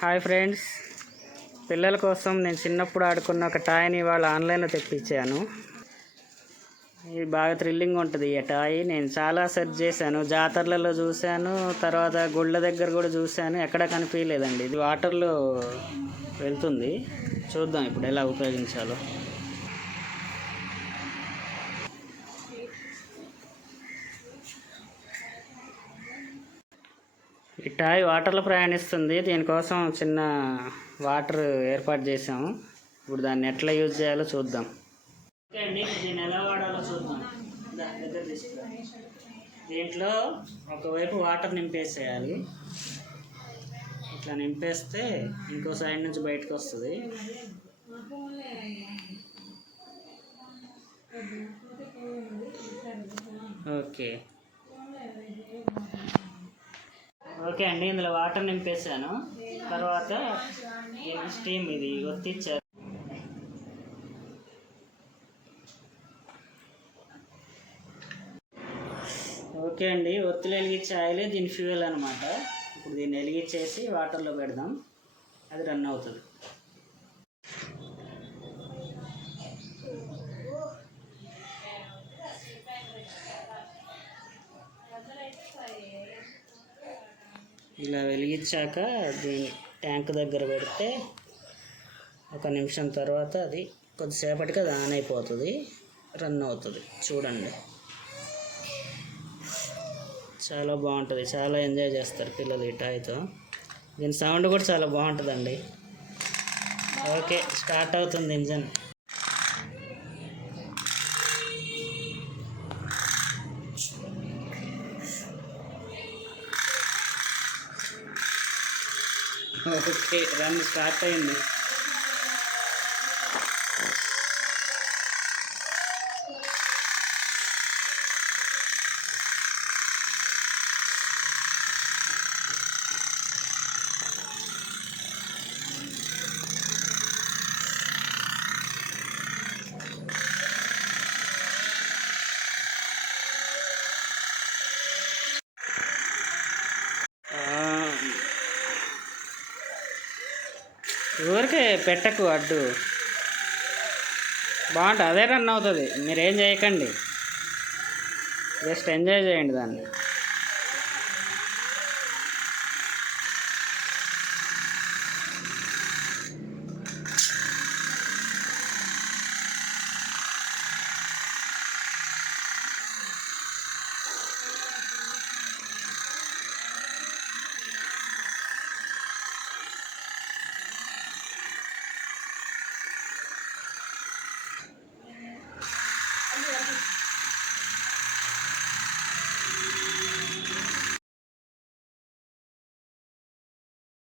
Hi friends, పిల్లల కోసం నేను చిన్నప్పుడు ఆడుకున్న ఒక టాయ్ని ఇవాళ ఆన్లైన్లో తెప్పించాను. ఇది బాగా థ్రిల్లింగ్ ఉంటుంది. ఈ టాయ్ నేను చాలా సెర్చ్ చేశాను, జాతరలలో చూశాను, తర్వాత గుళ్ళ దగ్గర కూడా చూశాను, ఎక్కడ కనిపించలేదండి. ఇది వాటర్లో వెళ్తుంది. చూద్దాం ఇప్పుడు ఎలా ఉపయోగించాలో. ఈ టాయ్ వాటర్లో ప్రయాణిస్తుంది. దీనికోసం చిన్న వాటర్ ఏర్పాటు చేసాము. ఇప్పుడు దాన్ని ఎట్లా యూజ్ చేయాలో చూద్దాం. ఓకే అండి, దీన్ని ఎలా వాడాలో చూద్దాం. దగ్గర తీసుకురా. దీంట్లో ఒకవైపు వాటర్ నింపేసేయాలి. ఇట్లా నింపేస్తే ఇంకో సైడ్ నుంచి బయటకు వస్తుంది. ఓకే ఓకే అండి, ఇందులో వాటర్ నింపేసాను. తర్వాత స్టీమ్ ఇది ఒత్తిచ్చారు. ఓకే అండి, ఒత్తులు వెలిగించే ఆయిలే దీని ఫ్యూయల్ అనమాట. ఇప్పుడు దీన్ని వెలిగించేసి వాటర్లో పెడదాం, అది రన్ అవుతుంది. ఇలా వెలిగించాక దీన్ని ట్యాంక్ దగ్గర పెడితే 1 నిమిషం తర్వాత అది కొద్దిసేపటికి అది ఆన్ అయిపోతుంది, రన్ అవుతుంది. చూడండి, చాలా బాగుంటుంది. చాలా ఎంజాయ్ చేస్తారు పిల్లలు ఈ టాయ్తో. దీని సౌండ్ కూడా చాలా బాగుంటుందండి. ఓకే, స్టార్ట్ అవుతుంది ఇంజన్. ఓకే, రన్ స్టార్ట్ అయింది. ఊరికే పెట్టకు అడ్డు, బాగుంటుంది. అదే రన్ అవుతుంది. మీరేం చేయకండి, జస్ట్ ఎంజాయ్ చేయండి దాన్ని.